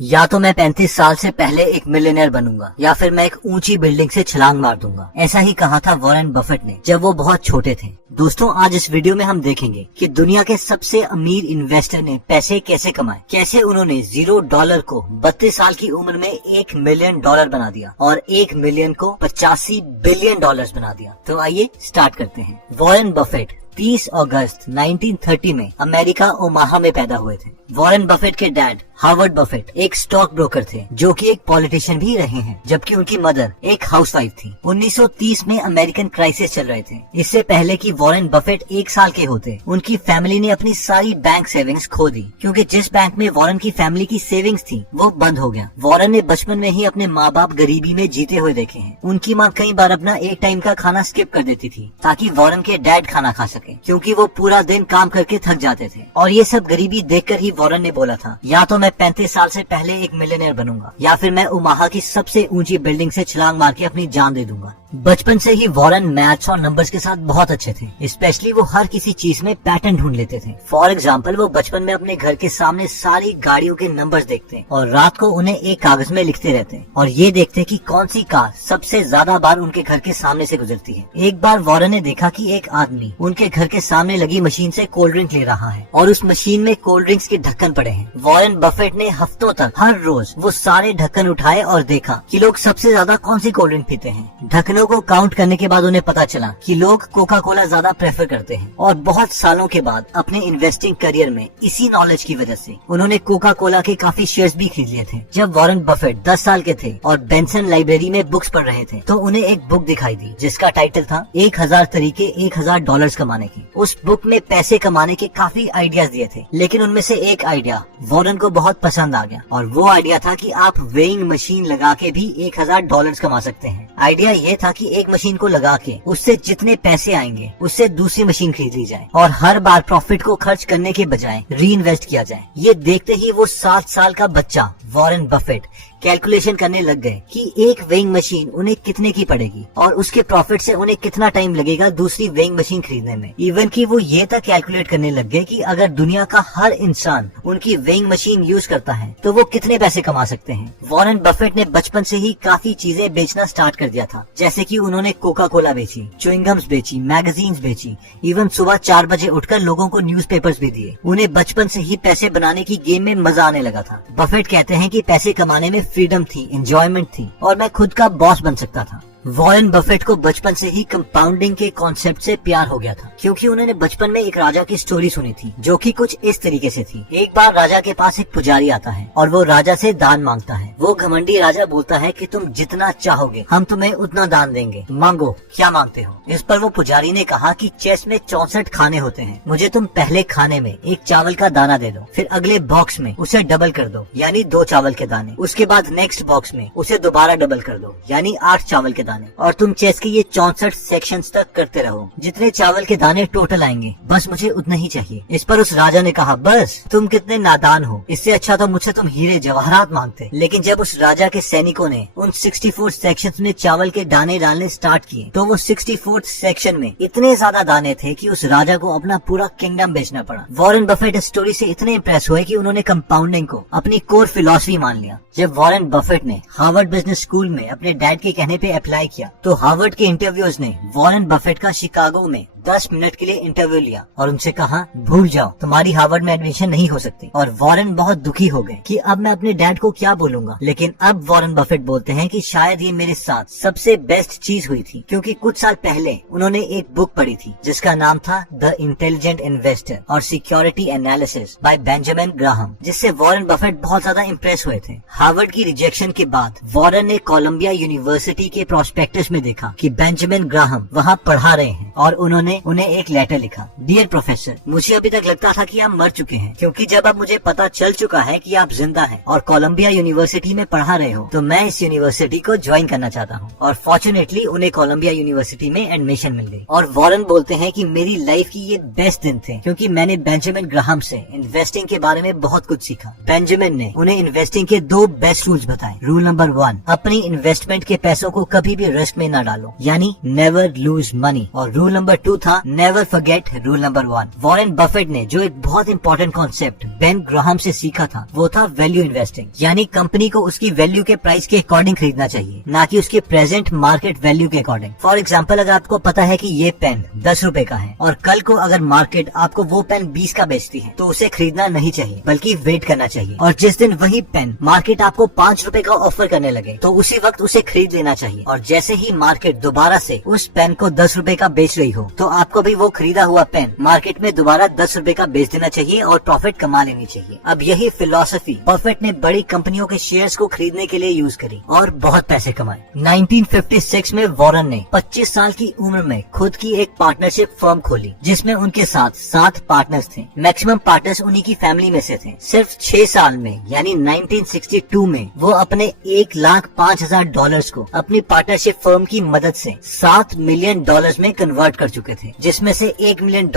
या तो मैं 35 साल से पहले एक मिलियनेयर बनूंगा या फिर मैं एक ऊंची बिल्डिंग से छलांग मार दूंगा। ऐसा ही कहा था वॉरेन बफेट ने जब वो बहुत छोटे थे। दोस्तों, आज इस वीडियो में हम देखेंगे कि दुनिया के सबसे अमीर इन्वेस्टर ने पैसे कैसे कमाए, कैसे उन्होंने $0 को 32 साल की उम्र में $1 मिलियन बना दिया और 1 मिलियन को $85 बिलियन बना दिया। तो आइए स्टार्ट करते हैं। वॉरेन बफेट 30 अगस्त 1930 में अमेरिका ओमाहा में पैदा हुए थे। वॉरेन बफेट के डैड हार्वर्ड बफेट एक स्टॉक ब्रोकर थे जो कि एक पॉलिटिशियन भी रहे हैं, जबकि उनकी मदर एक हाउसवाइफ थी। 1930 में अमेरिकन क्राइसिस चल रहे थे। इससे पहले कि वॉरेन बफेट 1 साल के होते, उनकी फैमिली ने अपनी सारी बैंक सेविंग्स खो दी, क्योंकि जिस बैंक में वॉरेन की फैमिली की सेविंग्स थी वो बंद हो गया। वॉरेन ने बचपन में ही अपने माँ बाप गरीबी में जीते हुए देखे हैं। उनकी माँ कई बार अपना एक टाइम का खाना स्किप कर देती थी ताकि वॉरेन के डैड खाना खा सके, क्योंकि वो पूरा दिन काम करके थक जाते थे। और ये सब गरीबी देखकर ही वॉरेन ने बोला था, या तो मैं 35 साल से पहले एक मिलियनेयर बनूंगा या फिर मैं ओमाहा की सबसे ऊंची बिल्डिंग से छलांग मार के अपनी जान दे दूंगा। बचपन से ही वॉरेन मैथ्स और नंबर्स के साथ बहुत अच्छे थे। स्पेशली वो हर किसी चीज में पैटर्न ढूंढ लेते थे। फॉर एग्जाम्पल, वो बचपन में अपने घर के सामने सारी गाड़ियों के नंबर्स देखते और रात को उन्हें एक कागज में लिखते रहते और ये देखते कि कौन सी कार सबसे ज्यादा बार उनके घर के सामने से गुजरती है। एक बार वॉरेन ने देखा कि एक आदमी उनके घर के सामने लगी मशीन से कोल्ड ड्रिंक ले रहा है और उस मशीन में कोल्ड ड्रिंक्स के ढक्कन पड़े हैं। वॉरेन बफेट ने हफ्तों तक हर रोज वो सारे ढक्कन उठाए और देखा कि लोग सबसे ज्यादा कौन सी कोल्ड ड्रिंक पीते हैं। ढक्कनों को काउंट करने के बाद उन्हें पता चला कि लोग कोका कोला ज्यादा प्रेफर करते हैं। और बहुत सालों के बाद अपने इन्वेस्टिंग करियर में इसी नॉलेज की वजह से उन्होंने कोका कोला के काफी शेयर्स भी खरीद लिए थे। जब वॉरेन बफेट 10 साल के थे और बेंसन लाइब्रेरी में बुक्स पढ़ रहे थे तो उन्हें एक बुक दिखाई दी जिसका टाइटल था 1000 तरीके $1000 कमाने के। उस बुक में पैसे कमाने के काफी आइडियाज दिए थे, लेकिन उनमें से एक आइडिया वॉरेन को बहुत पसंद आ गया और वो आइडिया था कि आप वेइंग मशीन लगा के भी $1000 कमा सकते हैं। आइडिया ये था कि एक मशीन को लगा के उससे जितने पैसे आएंगे उससे दूसरी मशीन खरीद ली जाए और हर बार प्रॉफिट को खर्च करने के बजाय री इन्वेस्ट किया जाए। ये देखते ही वो 7 साल का बच्चा वॉरेन बफेट कैलकुलेशन करने लग गए कि एक वेइंग मशीन उन्हें कितने की पड़ेगी और उसके प्रॉफिट से उन्हें कितना टाइम लगेगा दूसरी वेइंग मशीन खरीदने में। इवन कि वो ये तक कैलकुलेट करने लग गए कि अगर दुनिया का हर इंसान उनकी वेइंग मशीन यूज करता है तो वो कितने पैसे कमा सकते हैं। वॉरेन बफेट ने बचपन से ही काफी चीजें बेचना स्टार्ट कर दिया था, जैसे कि उन्होंने कोका कोला बेची, च्युइंगम्स बेची, मैगजीन्स बेची, इवन सुबह 4 बजे उठकर लोगों को न्यूज़पेपर्स भी दिए। उन्हें बचपन से ही पैसे बनाने की गेम में मजा आने लगा था। बफेट कहते हैं कि पैसे कमाने में फ्रीडम थी, एंजॉयमेंट थी और मैं खुद का बॉस बन सकता था। वॉरेन बफेट को बचपन से ही कंपाउंडिंग के कॉन्सेप्ट से प्यार हो गया था, क्योंकि उन्होंने बचपन में एक राजा की स्टोरी सुनी थी जो कि कुछ इस तरीके से थी। एक बार राजा के पास एक पुजारी आता है और वो राजा से दान मांगता है। वो घमंडी राजा बोलता है कि तुम जितना चाहोगे हम तुम्हें उतना दान देंगे, मांगो क्या मांगते हो। इस पर वो पुजारी ने कहा कि चेस में 64 खाने होते हैं, मुझे तुम पहले खाने में एक चावल का दाना दे दो, फिर अगले बॉक्स में उसे डबल कर दो यानी 2 चावल के दाने, उसके बाद नेक्स्ट बॉक्स में उसे दोबारा डबल कर दो यानी 8 चावल के दाने, और तुम चेस के ये 64 सेक्शंस तक करते रहो। जितने चावल के दाने टोटल आएंगे बस मुझे उतना ही चाहिए। इस पर उस राजा ने कहा, बस तुम कितने नादान हो, इससे अच्छा तो मुझसे तुम हीरे जवाहरात मांगते। लेकिन जब उस राजा के सैनिकों ने उन 64 सेक्शंस में चावल के दाने डालने स्टार्ट किए तो वो 64 सेक्शन में इतने ज्यादा दाने थे कि उस राजा को अपना पूरा किंगडम बेचना पड़ा। वॉरेन बफेट इस स्टोरी से इतने इम्प्रेस हुए कि उन्होंने कंपाउंडिंग को अपनी कोर फिलॉसफी मान लिया। जब वॉरेन बफेट ने हार्वर्ड बिजनेस स्कूल में अपने डैड के कहने पे अप्लाई किया तो हार्वर्ड के इंटरव्यूअर्स ने वॉरेन बफेट का शिकागो में 10 मिनट के लिए इंटरव्यू लिया और उनसे कहा, भूल जाओ, तुम्हारी हार्वर्ड में एडमिशन नहीं हो सकती। और वॉरेन बहुत दुखी हो गए कि अब मैं अपने डैड को क्या बोलूंगा। लेकिन अब वॉरेन बफेट बोलते हैं कि शायद ये मेरे साथ सबसे बेस्ट चीज हुई थी, क्योंकि कुछ साल पहले उन्होंने एक बुक पढ़ी थी जिसका नाम था द इंटेलिजेंट इन्वेस्टर और security analysis bye Benjamin Graham, जिससे वॉरेन बफेट बहुत ज्यादा इम्प्रेस हुए थे। हार्वर्ड की रिजेक्शन के बाद वॉरेन ने कोलंबिया यूनिवर्सिटी के प्रोस्पेक्टस में देखा कि बेंजामिन ग्राहम वहाँ पढ़ा रहे हैं और उन्होंने उन्हें एक लेटर लिखा, डियर प्रोफेसर, मुझे अभी तक लगता था कि आप मर चुके हैं, क्योंकि जब अब मुझे पता चल चुका है कि आप जिंदा हैं और कोलंबिया यूनिवर्सिटी में पढ़ा रहे हो तो मैं इस यूनिवर्सिटी को ज्वाइन करना चाहता हूँ। और फॉर्चुनेटली उन्हें कोलंबिया यूनिवर्सिटी में एडमिशन मिल गई। और वॉरेन बोलते हैं कि मेरी लाइफ की ये बेस्ट दिन थे, क्योंकि मैंने बेंजामिन ग्राहम से इन्वेस्टिंग के बारे में बहुत कुछ सीखा। बेंजामिन ने उन्हें इन्वेस्टिंग के 2 बेस्ट रूल्स बताए। रूल नंबर 1, अपनी इन्वेस्टमेंट के पैसों को कभी भी रिस्क में न डालो, यानी नेवर लूज मनी। और रूल नंबर 2 था never forget rule number 1। Warren Buffett ने जो एक बहुत इंपॉर्टेंट कॉन्सेप्ट बेन ग्राहम से सीखा था वो था वैल्यू इन्वेस्टिंग, यानी कंपनी को उसकी वैल्यू के प्राइस के अकॉर्डिंग खरीदना चाहिए, ना कि उसके प्रेजेंट मार्केट वैल्यू के अकॉर्डिंग। फॉर एग्जाम्पल, अगर आपको पता है कि ये पेन 10 रुपए का है और कल को अगर मार्केट आपको वो पेन 20 का बेचती है तो उसे खरीदना नहीं चाहिए बल्कि वेट करना चाहिए। और जिस दिन वही पेन मार्केट आपको 5 रुपए का ऑफर करने लगे तो उसी वक्त उसे खरीद लेना चाहिए। और जैसे ही मार्केट दोबारा से उस पेन को 10 रुपए का बेच रही हो तो आपको भी वो खरीदा हुआ पेन मार्केट में दोबारा 10 रुपए का बेच देना चाहिए और प्रॉफिट कमा लेनी चाहिए। अब यही फिलॉसफी बफेट ने बड़ी कंपनियों के शेयर्स को खरीदने के लिए यूज करी और बहुत पैसे कमाए। 1956 में वॉरेन ने 25 साल की उम्र में खुद की एक पार्टनरशिप फर्म खोली जिसमें उनके साथ 7 पार्टनर्स थे। मैक्सिमम पार्टनर्स उन्हीं की फैमिली में से थे। सिर्फ 6 साल में यानी 1962 में वो अपने $1,05,000 को अपनी पार्टनरशिप फर्म की मदद से $7 मिलियन में कन्वर्ट कर चुके थे, जिसमें से $1 मिलियन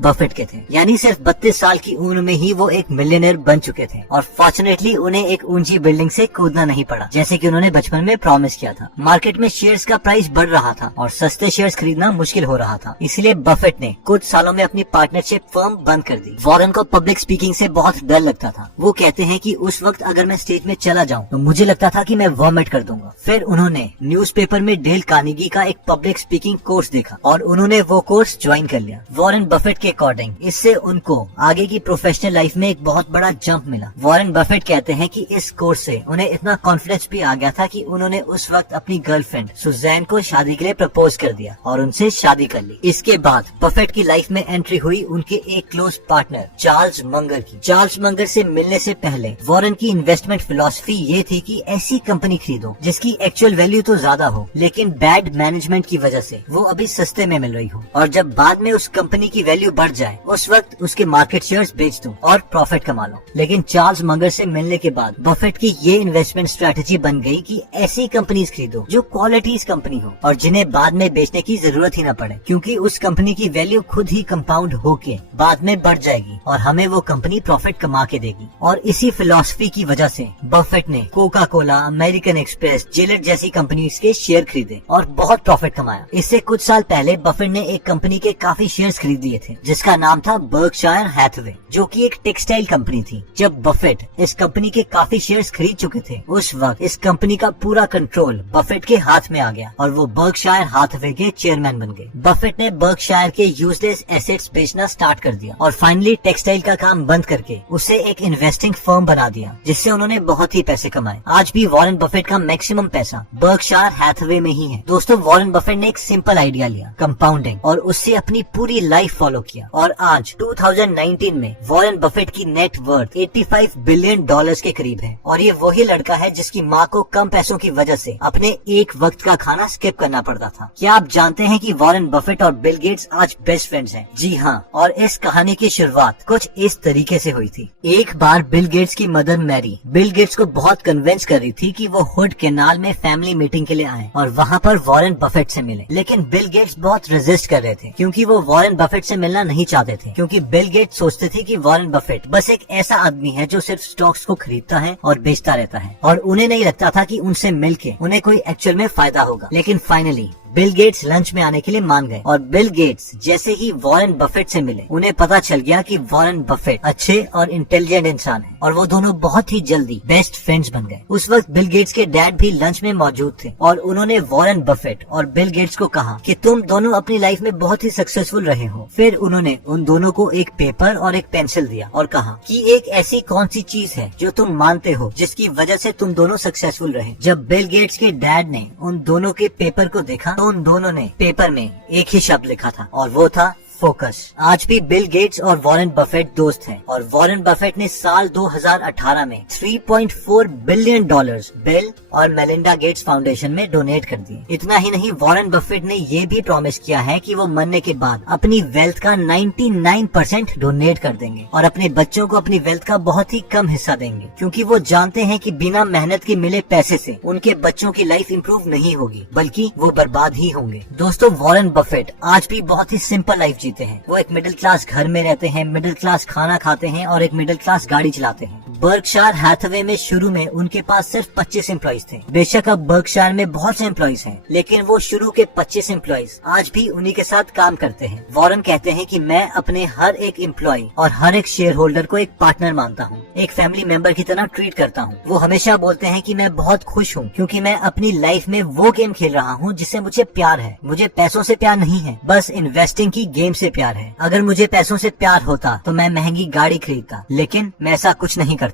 बफेट के थे। यानी सिर्फ 32 साल की उम्र में ही वो एक मिलियनर बन चुके थे। और फॉर्चुनेटली उन्हें एक ऊंची बिल्डिंग से कूदना नहीं पड़ा जैसे कि उन्होंने बचपन में प्रॉमिस किया था। मार्केट में शेयर्स का प्राइस बढ़ रहा था और सस्ते शेयर्स खरीदना मुश्किल हो रहा था, इसलिए बफेट ने कुछ सालों में अपनी पार्टनरशिप फर्म बंद कर दी। वॉरेन को पब्लिक स्पीकिंग से बहुत डर लगता था। वो कहते हैं कि उस वक्त अगर मैं स्टेज में चला जाऊं तो मुझे लगता था कि मैं वॉमिट कर दूंगा। फिर उन्होंने न्यूज़पेपर में डेल कार्नेगी का एक पब्लिक स्पीकिंग कोर्स देखा और उन्होंने वो कोर्स ज्वाइन कर लिया। वॉरेन बफेट के अकॉर्डिंग इससे उनको आगे की प्रोफेशनल लाइफ में एक बहुत बड़ा जंप मिला। वॉरेन बफेट कहते हैं कि इस कोर्स से उन्हें इतना कॉन्फिडेंस भी आ गया था कि उन्होंने उस वक्त अपनी गर्लफ्रेंड सुजैन को शादी के लिए प्रपोज कर दिया और उनसे शादी कर ली। इसके बाद बफेट की लाइफ में एंट्री हुई उनके एक क्लोज पार्टनर चार्ल्स मंगर की। चार्ल्स मंगर से मिलने से पहले वॉरेन की इन्वेस्टमेंट फिलॉसफी ये थी कि ऐसी कंपनी खरीदो जिसकी एक्चुअल वैल्यू तो ज्यादा हो लेकिन बैड मैनेजमेंट की वजह से वो अभी सस्ते में मिल रही हो, और जब बाद में उस कंपनी की वैल्यू बढ़ जाए उस वक्त उसके मार्केट शेयर्स बेच दो और प्रॉफिट कमा लो। लेकिन चार्ल्स मंगर से मिलने के बाद बफेट की ये इन्वेस्टमेंट स्ट्रेटेजी बन गई कि ऐसी कंपनीज खरीदो जो क्वालिटीज कंपनी हो और जिन्हें बाद में बेचने की जरूरत ही न पड़े, क्योंकि उस कंपनी की वैल्यू खुद ही कंपाउंड होके बाद में बढ़ जाएगी और हमें वो कंपनी प्रॉफिट कमा के देगी। और इसी फिलॉसफी की वजह से बफेट ने Coca Cola, American express, Gillette जैसी कंपनीज के शेयर खरीदे और बहुत प्रॉफिट कमाया। इससे कुछ साल पहले बफेट ने एक कंपनी के काफी शेयर्स खरीद लिए थे जिसका नाम था बर्कशायर हैथवे, जो कि एक टेक्सटाइल कंपनी थी। जब बफेट इस कंपनी के काफी शेयर्स खरीद चुके थे उस वक्त इस कंपनी का पूरा कंट्रोल बफेट के हाथ में आ गया और वो बर्कशायर हैथवे के चेयरमैन बन गए। बफेट ने बर्कशायर के यूजलेस एसेट्स बेचना स्टार्ट कर दिया और फाइनली टेक्सटाइल का काम बंद करके उसे एक इन्वेस्टिंग फर्म बना दिया जिससे उन्होंने बहुत ही पैसे कमाए। आज भी वॉरेन बफेट का मैक्सिमम पैसा बर्कशायर हैथवे में ही है। दोस्तों, वॉरेन बफेट ने एक सिंपल आइडिया लिया, कंपाउंडिंग, और उससे अपनी पूरी लाइफ फॉलो किया और आज 2019 में वॉरेन बफेट की नेट वर्थ $85 बिलियन के करीब है। और ये वही लड़का है जिसकी माँ को कम पैसों की वजह से अपने एक वक्त का खाना स्किप करना पड़ता था। क्या आप जानते हैं कि वॉरेन बफेट और बिल गेट्स आज बेस्ट फ्रेंड्स हैं? जी हाँ, और इस कहानी की शुरुआत कुछ इस तरीके से हुई थी। एक बार बिल गेट्स की मदर मैरी बिल गेट्स को बहुत कन्विंस कर रही थी कि वो हुड केनाल में फैमिली मीटिंग के लिए आए और वहाँ पर वॉरेन बफेट से मिले। लेकिन बिल गेट्स बहुत रेजिस्ट कर रहे थे क्योंकि वो वॉरेन बफेट से मिलना नहीं चाहते थे, क्योंकि बिल गेट्स सोचते थे कि वॉरेन बफेट बस एक ऐसा आदमी है जो सिर्फ स्टॉक्स को खरीदता है और बेचता रहता है, और उन्हें नहीं लगता था कि उनसे मिलके उन्हें कोई एक्चुअल में फायदा होगा। लेकिन फाइनली बिल गेट्स लंच में आने के लिए मान गए और बिल गेट्स जैसे ही वॉरेन बफेट से मिले उन्हें पता चल गया कि वॉरेन बफेट अच्छे और इंटेलिजेंट इंसान है और वो दोनों बहुत ही जल्दी बेस्ट फ्रेंड्स बन गए। उस वक्त बिल गेट्स के डैड भी लंच में मौजूद थे और उन्होंने वॉरेन बफेट और बिल गेट्स को कहा कि तुम दोनों अपनी लाइफ में बहुत ही सक्सेसफुल रहे हो। फिर उन्होंने उन दोनों को एक पेपर और एक पेंसिल दिया और कहा कि एक ऐसी कौन सी चीज है जो तुम मानते हो जिसकी वजह से तुम दोनों सक्सेसफुल रहे। जब बिल गेट्स के डैड ने उन दोनों के पेपर को देखा तो उन दोनों ने पेपर में एक ही शब्द लिखा था और वो था फोकस। आज भी बिल गेट्स और वॉरेन बफेट दोस्त हैं और वॉरेन बफेट ने साल 2018 में $3.4 बिलियन बिल और मेलिंडा गेट्स फाउंडेशन में डोनेट कर दिए। इतना ही नहीं, वॉरेन बफेट ने ये भी प्रॉमिस किया है कि वो मरने के बाद अपनी वेल्थ का 99% डोनेट कर देंगे और अपने बच्चों को अपनी वेल्थ का बहुत ही कम हिस्सा देंगे, क्योंकि वो जानते हैं कि बिना मेहनत के मिले पैसे से उनके बच्चों की लाइफ इंप्रूव नहीं होगी बल्कि वो बर्बाद ही होंगे। दोस्तों, वॉरेन बफेट आज भी बहुत ही सिंपल लाइफ जीते हैं। वो एक मिडिल क्लास घर में रहते हैं, मिडिल क्लास खाना खाते हैं और एक मिडिल क्लास गाड़ी चलाते हैं। बर्कशायर हैथवे में शुरू में उनके पास सिर्फ 25 एम्प्लॉइज थे। बेशक अब बर्कशायर में बहुत से एम्प्लॉइज हैं, लेकिन वो शुरू के 25 एम्प्लॉइज आज भी उन्हीं के साथ काम करते हैं। वॉरेन कहते हैं कि मैं अपने हर एक एम्प्लॉय और हर एक शेयर होल्डर को एक पार्टनर मानता हूँ, एक फैमिली मेंबर की तरह ट्रीट करता हूँ। वो हमेशा बोलते हैं कि मैं बहुत खुश हूँ क्योंकि मैं अपनी लाइफ में वो गेम खेल रहा हूँ जिससे मुझे प्यार है। मुझे पैसों से प्यार नहीं है, बस इन्वेस्टिंग की गेम से प्यार है। अगर मुझे पैसों से प्यार होता तो मैं महंगी गाड़ी खरीदता, लेकिन मैं ऐसा कुछ नहीं करता।